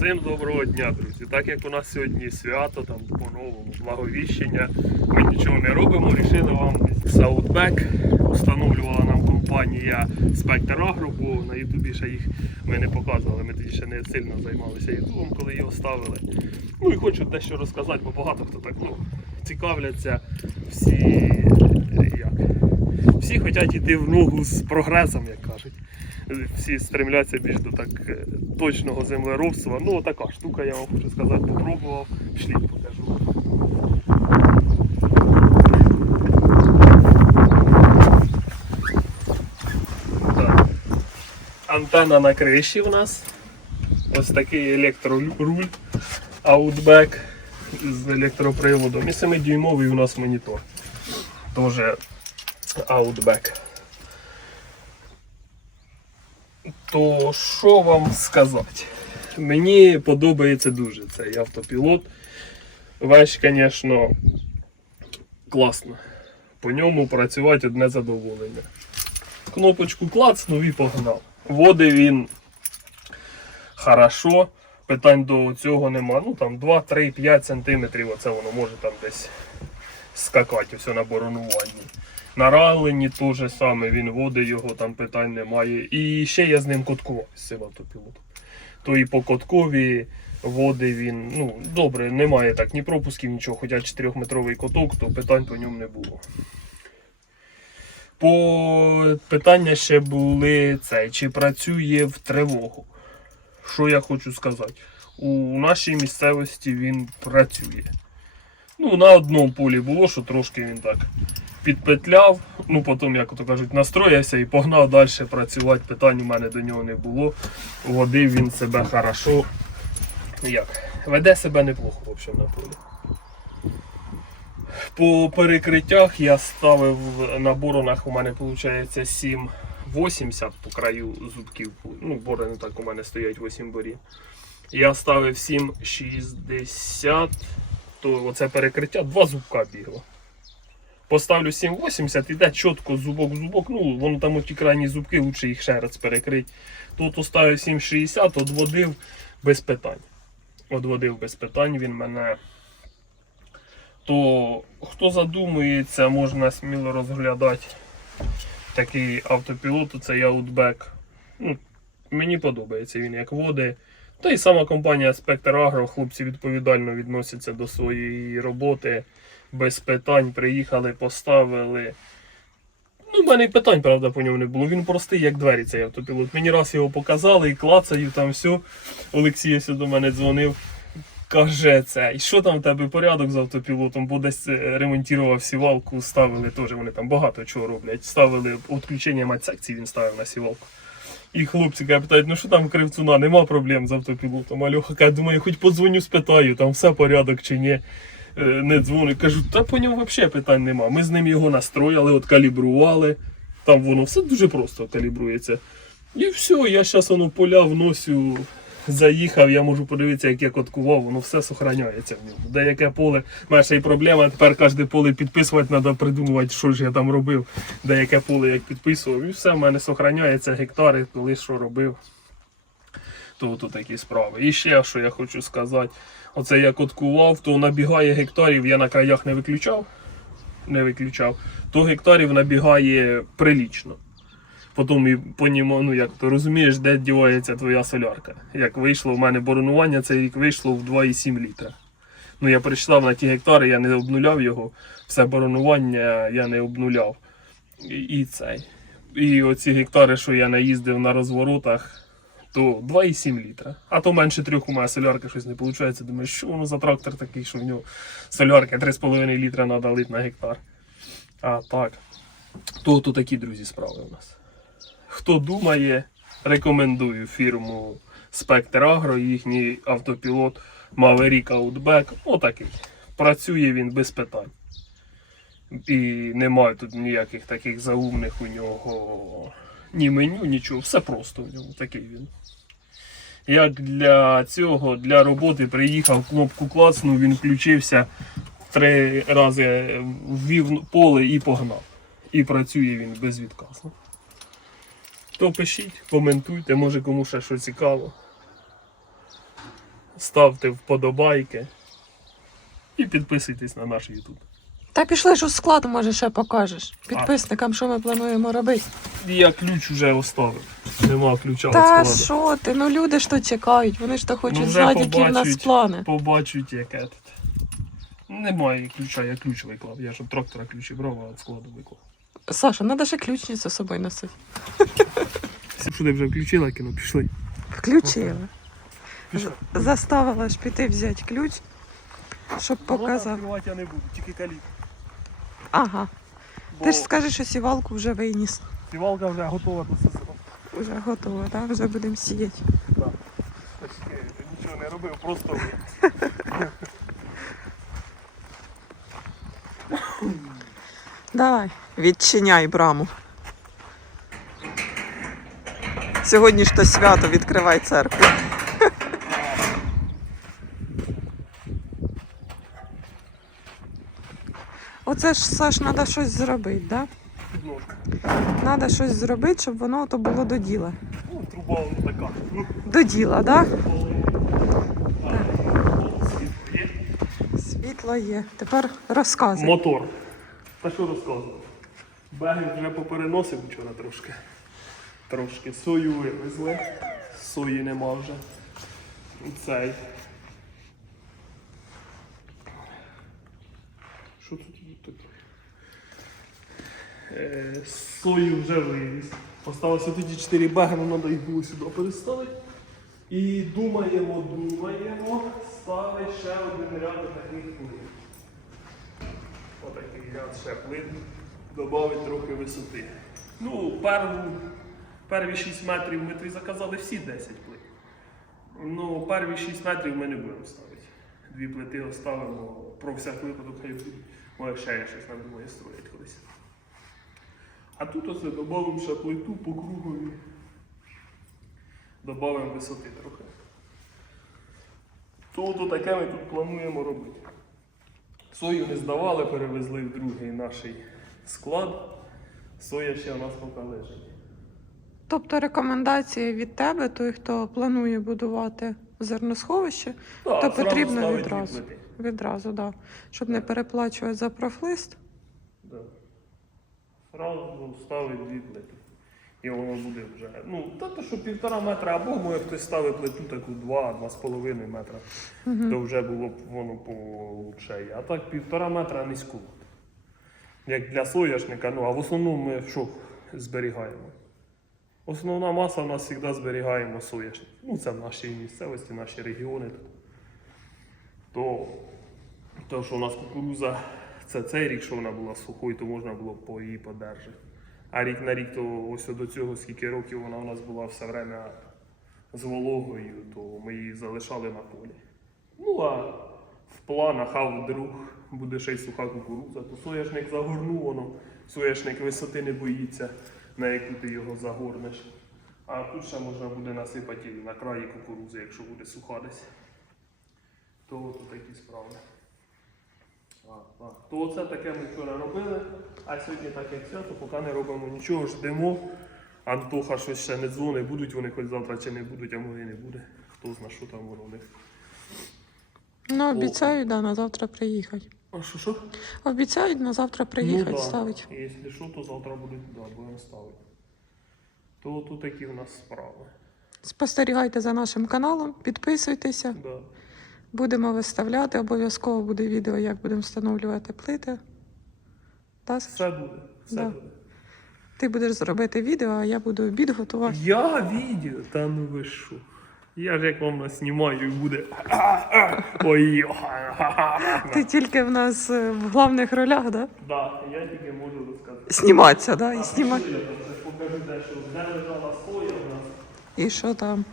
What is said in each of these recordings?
Всім доброго дня, друзі. Так як у нас сьогодні свято, там по-новому благовіщення, ми нічого не робимо. Рішили вам Southback. Встановлювала нам компанія Spectre Agro, бо на Ютубі ще їх ми не показували. Ми тоді ще не сильно займалися Ютубом, коли його ставили. Ну і хочу дещо розказати, бо багато хто так ну, цікавляться всі. Всі хочуть йти в ногу з прогресом, як кажуть. Всі стремляться більш до так е, точного землеробства. Ну, така штука, я вам хочу сказати, попробував. Шлі покажу. Так. Антенна на криші в нас. Ось такий електроруль Outback з електроприводом. І 7-дюймовий у нас монітор. Тоже Outback. То що вам сказати? Мені подобається дуже цей автопілот. Вещь, звісно, класно. По ньому працювати одне задоволення. Кнопочку клацнув і погнав. Води він хорошо. Питань до цього нема. Ну там 2, 3, 5 сантиметрів. Оце воно може там десь скакати все на боронуванні. На ралені теж саме він води його, там питань немає. І ще я з ним коткував з цим. То і по коткові води він, ну, добре, немає так ні пропусків, нічого, хоча 4-метровий коток, то питань по ньому не було. По питання ще були це, чи працює в тривогу. Що я хочу сказати? У нашій місцевості він працює. Ну, на одному полі було, що трошки він так підпетляв, ну потім, як то кажуть, настроївся і погнав далі працювати. Питань у мене до нього не було. Водив він себе хорошо. Як? Веде себе неплохо в общем, на полі. По перекриттях я ставив на боронах, у мене виходить 7,80 по краю зубків. Ну, борони так у мене стоять 8 борів. Я ставив 7,60, то оце перекриття, два зубка бігло. Поставлю 7,80, іде чітко зубок в зубок. Ну, воно там ті крайні зубки, лучше їх ще раз перекрити. Тут оставив 7,60, одводив без питань. Одводив без питань він мене. То хто задумується, можна сміло розглядати такий автопілот, це Outback. Ну, мені подобається він як води. Та й сама компанія Spectre Agro, хлопці відповідально відносяться до своєї роботи. Без питань приїхали, поставили. Ну, в мене і питань, правда, по ньому не було. Він простий, як двері, цей автопілот. Мені раз його показали і клацаю там все. Олексій ось до мене дзвонив. Каже це, і що там в тебе порядок з автопілотом, бо десь е, ремонтував сівалку, ставили теж, вони там багато чого роблять. Ставили відключення матсекції, він ставив на сівалку. І хлопці каже, питають, ну що там кривцуна, нема проблем з автопілотом. А Льоха каже, думаю, хоч подзвоню, спитаю, там все порядок чи ні. Е, Не дзвонить. Кажу, та по ньому взагалі питань нема. Ми з ним його настроїли, от калібрували. Там воно все дуже просто калібрується. І все, я зараз воно поля вносю, заїхав, я можу подивитися, як я коткував, воно все сохраняється в ньому. Деяке поле, має ще й проблема, тепер кожне поле підписувати, треба придумувати, що ж я там робив, деяке поле як підписував. І все в мене сохраняється, гектари, коли що робив. То тут такі справи. І ще що я хочу сказати. Оце я коткував, то набігає гектарів, я на краях не виключав. Не виключав, то гектарів набігає прилічно. Потім і ньому, ну як то розумієш, де дівається твоя солярка. Як вийшло, в мене боронування цей рік вийшло в 2,7 літра. Ну я прийшла на ті гектари, я не обнуляв його, все боронування я не обнуляв. І, і цей. І оці гектари, що я наїздив на розворотах, то 2,7 літра. А то менше трьох у мене солярки щось не виходить. Думаю, що воно за трактор такий, що в нього солярки 3,5 літра треба лити на гектар. А так. То, то такі, друзі, справи у нас. Хто думає, рекомендую фірму Spectre Agro, їхній автопілот Maverick Outback. Отакий. Працює він без питань. І немає тут ніяких таких заумних у нього ні меню, нічого. Все просто в ньому такий він. Як для цього, для роботи приїхав, кнопку клацнув, він включився три рази, ввів поле і погнав. І працює він безвідказно. То пишіть, коментуйте, може кому ще що цікаво. ставте вподобайки і підписуйтесь на наш YouTube. Та пішли ж у склад, може, ще покажеш. Підписникам, що ми плануємо робити. Я ключ вже оставив. Нема ключа від Та складу. що ти? Ну люди ж то чекають, вони ж то хочуть Ну, вже знати, які в нас побачать. плани. Побачуть, яке тут. Немає ключа, я ключ виклав. Я ж від трактора ключі брав, а від складу виклав. Саша, треба ще ключницю з собою носити. Сюди вже включила кіно, пішли. Включила. Пішли. Заставила ж піти взяти ключ, щоб показав. Я не буду, тільки каліт. Ага. Бо Ти ж скажеш, що сівалку вже виніс. сівалка вже готова до сесії. Вже готово, так? Вже будемо сіяти. Почти, нічого не робив, просто Давай, відчиняй браму. Сьогодні ж то свято, відкривай церкву. Оце ж Саш, треба щось зробити, да? Треба щось зробити, щоб воно то було до діла. Ну, труба вона така. Ну, До діла, да? світло є. Світло є. Тепер розказуй. Мотор. Та що розказувати? Бегін вже попереносив вчора трошки. Трошки сою вивезли. Сої нема вже. І цей. Що тут Сою вже вивіз. Осталося тоді 4 баги, треба їх було сюди переставити. І думаємо, думаємо, ставить ще один ряд таких плит. Отакий ряд ще плит. Добавить трохи висоти. Ну, перву, перві 6 метрів ми заказали всі 10 плит. Ну, перві 6 метрів ми не будемо ставити. Дві плити оставимо про всяк випадок, хай будуть. може ще я щось надумає строїть колись. А тут ось додамо ще плиту по кругові. Добавимо висоти трохи. То, таке ми тут плануємо робити. Сою не здавали, перевезли в другий наш склад. Соя ще у нас поки лежить. Тобто рекомендації від тебе, той, хто планує будувати зерносховище, Так, то потрібно відразу. Відразу, да. Щоб не переплачувати за профлист. Да. Ставить дві плити. І воно буде вже. Ну, та то, що півтора метра, або може хтось ставить плиту таку 2-2,5 метра, то вже було б воно получше. А так півтора метра низько. Як для соняшника, ну а в основному ми що зберігаємо? Основна маса в нас завжди зберігаємо соняшник. Ну, це в нашій місцевості, наші регіони. То, то, що у нас кукуруза, це цей рік, що вона була сухою, то можна було по її подержати. А рік на рік, то ось до цього скільки років вона у нас була все время з вологою, то ми її залишали на полі. Ну а в планах, а вдруг буде ще й суха кукурудза, то соняшник загорну, воно соняшник висоти не боїться, на яку ти його загорнеш. А тут ще можна буде насипати на краї кукурудзи, якщо буде суха десь. То от такі справи. То оце таке ми вчора робили, а сьогодні так як свято, поки не робимо нічого, ждемо. Антоха щось ще не дзвонить, будуть вони хоч завтра чи не будуть, а може не буде. Хто знає, що там воно у них. Ну, обіцяють, да, на завтра приїхати. А що що? Обіцяють на завтра приїхати, ну, да. ставити. Якщо що, то завтра будуть, да, будемо ставити. То тут такі в нас справи. Спостерігайте за нашим каналом, підписуйтеся. Да. Будемо виставляти. Обов'язково буде відео, як будемо встановлювати плити. Та, Саш? Все буде. Все Да. буде. Ти будеш зробити відео, а я буду обід готувати. Я відео? Та ну ви що? Я ж як вам наснімаю і буде. Ой. Ти тільки в нас е, в головних ролях, да? Да, я тільки можу розказати. Зніматися, да? І знімати. Покажу де, що де лежала соя у нас. І що там?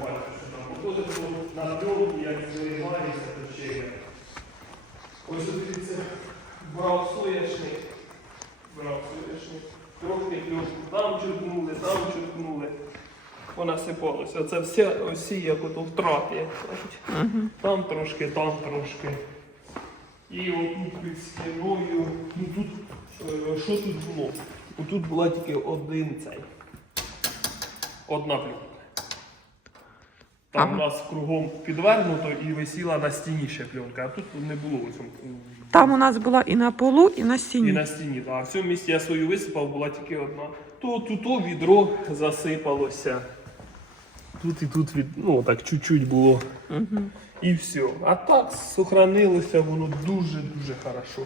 Бачите, що там походимо на пьонку, як зберігається, то. Ось дивіться, брав соняшник. Брав соняшник. Трохи пьонку там черпнули, там черпнули. Понасипалося. Оце все осі, як ото втрати, як кажуть. Там трошки, там трошки. І отут під стіною. Ну тут, е, що тут було? Тут була тільки один цей. Одна плівка. Там Ага. у нас кругом підвернуто і висіла на стіні ще пленка, а тут не було ось. Там у нас була і на полу, і на І стіні. на стіні, так. А в цьому місці я свою висипав, була тільки одна. То тут то відро засипалося. Тут і тут від, ну так чуть-чуть було. Угу. І все. А так сохранилося воно дуже-дуже хорошо.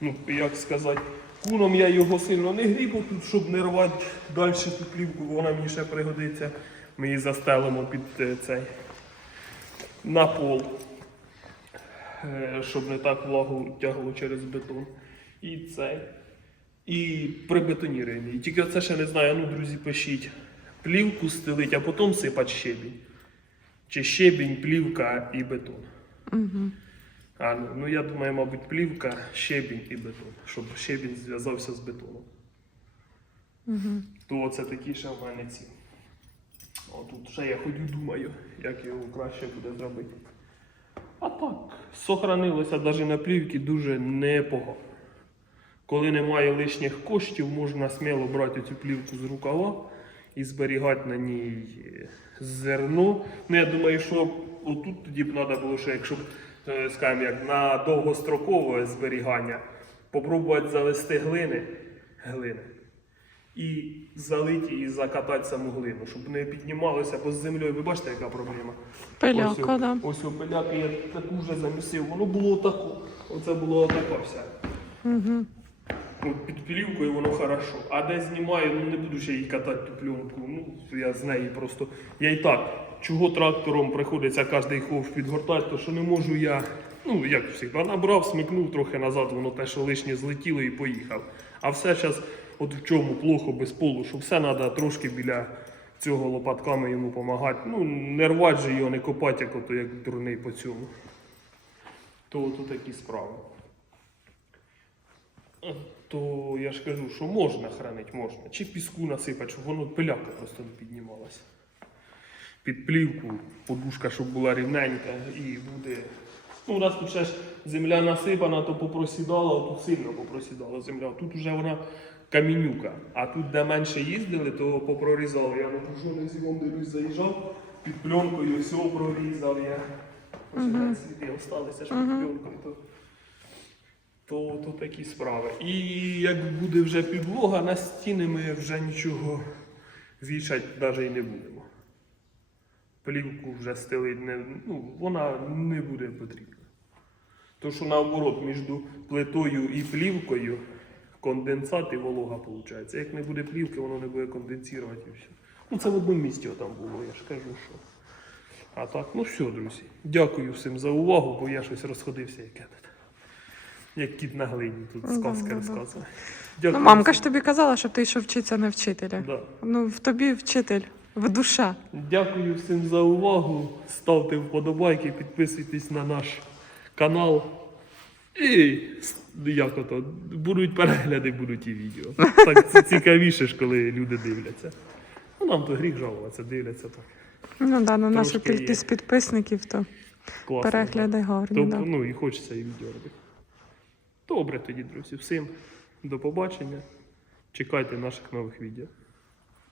Ну, як сказати, куном я його сильно не грібу тут, щоб не рвати далі ту плівку, вона мені ще пригодиться. Ми її застелимо під е, цей на пол, е, щоб не так влагу тягло через бетон. І цей. І прибетоніруємо її. Тільки це ще не знаю, ну, друзі, пишіть. Плівку стелить, а потім сипать щебінь. Чи щебінь, плівка і бетон. Угу. А, ну, ну я думаю, мабуть, плівка, щебінь і бетон, щоб щебінь зв'язався з бетоном. Угу. То це такі ще в мене ці. О, тут ще я ходю, думаю, як його краще буде зробити. А так, сохранилося навіть на плівці дуже непогано. Коли немає лишніх коштів, можна сміло брати цю плівку з рукава і зберігати на ній е, зерно. Ну, я думаю, що отут тоді б треба було, що якщо е, скажімо, як на довгострокове зберігання, попробувати завести глини, глини і залити і закатати саму глину, щоб не піднімалося, бо з землею, ви бачите, яка проблема? Пиляка, да. ось у пиляки я таку вже замісив, воно було тако. Оце було така вся. Угу. От під плівкою воно хорошо. А де знімаю, ну не буду ще їй катати ту пленку. Ну, я з неї просто. Я і так, чого трактором приходиться кожний хов підгортати, то що не можу я. Ну, як завжди, набрав, смикнув трохи назад, воно те, що лишнє злетіло і поїхав. А все зараз, от в чому плохо без полу, що все треба трошки біля цього лопатками йому допомагати. Ну, не рвати же його, не копати, як, ото, як дурний по цьому. То, то такі справи. То я ж кажу, що можна хранити, можна. Чи піску насипати, щоб воно пиляка просто не піднімалася. Під плівку, подушка, щоб була рівненька і буде. Ну, у нас тут ще ж земля насипана, то попросідала, тут сильно попросідала земля. Тут вже вона камінюка. А тут, де менше їздили, то попрорізали. Я на пушоний зімом дивлюсь, заїжджав, під пленкою все прорізав я. Ось uh сліди залишилися ж під пленкою. То то, то такі справи. І як буде вже підлога на стіни, ми вже нічого вішати навіть і не будемо. Плівку вже стелить не, ну, вона не буде потрібна. То, що наоборот, між плитою і плівкою конденсат і волога виходить. Як не буде плівки, воно не буде конденсувати і все. Ну це в одному місці там було, я ж кажу, що. А так, ну все, друзі. Дякую всім за увагу, бо я щось розходився, яке тут. Як кіт на глині тут да. розказує. Ну, Дякую мамка ж тобі казала, щоб ти йшов вчитися не вчителя. Да. Ну, в тобі вчитель, в душа. Дякую всім за увагу. Ставте вподобайки, підписуйтесь на наш канал. І як ото, будуть перегляди, будуть і відео. Так це цікавіше ж, коли люди дивляться. Ну нам то гріх жалуватися, дивляться так. Ну да, на нашу Трошки є. кількість підписників, то Класно. перегляди гарні. То, Да. ну і хочеться і відео робити. Добре тоді, друзі. Всім до побачення. Чекайте наших нових відео.